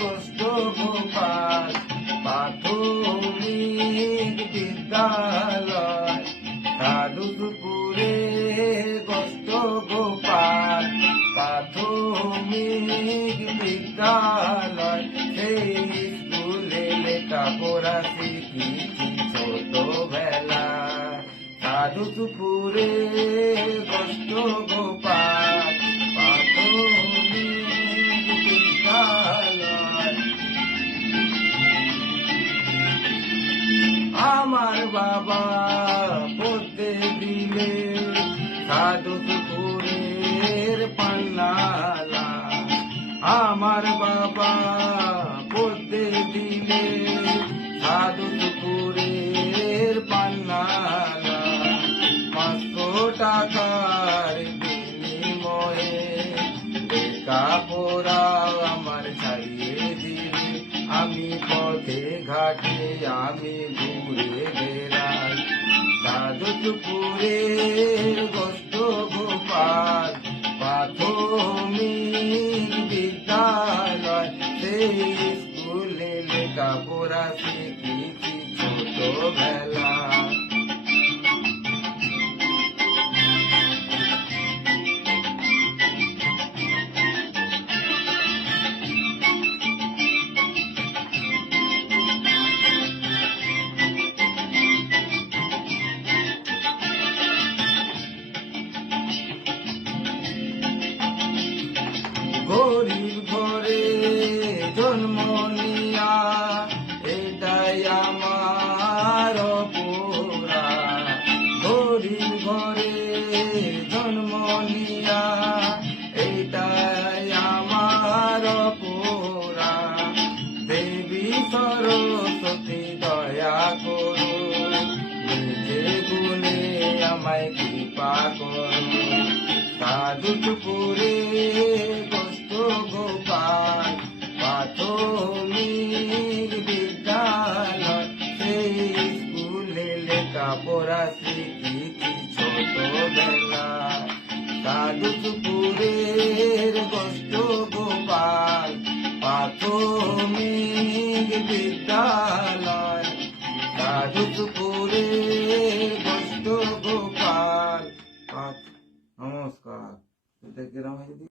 গোষ্ঠ গোপাল প্রাথমিক বিদ্যালয়, সাধুপুরের গোষ্ঠ গোপাল প্রাথমিক বিদ্যালয়। সেই স্কুলে লেখাপড়া শিখেছি ছোটবেলা। সাধুপুরের গোষ্ঠ গোপাল প্রাথমিক বিদ্যালয়। আমার বাবা পড়তে দিলে সাধুপুরের পান্নালা। আমার বাবা পড়তে দিলে সাধুপুরের পান্নালা। 500 টাকার বিনিময়ে লেখাপড়া আমার ছাড়িয়ে দিলে। আমি পথে ঘাটে আমি ঘুরে বেড়াই। সাধুপুরের গোষ্ঠ গোপাল প্রাথমিক বিদ্যালয়। সেই স্কুলে লেখাপড়া শিখেছি ছোটবেলা। গরিব ঘরে জন্ম নিয়া এটাই আমার অপরাধ। গরিব ঘরে জন্ম নিয়া এটাই আমার অপরাধ। দেবী সরস্বতী দয়া করো, নিজে গুণে আমায় কৃপা করো। সাধুপুরে গোষ্ঠ গোপাল প্রাথমিক বিদ্যালয়। সেই স্কুলে লেখাপড়া শিখেছি ছোটবেলা। সাধুপুরের গোষ্ঠ গোপাল প্রাথমিক বিদ্যালয়। সাধুপুরের গোষ্ঠ গোপাল। নমস্কার।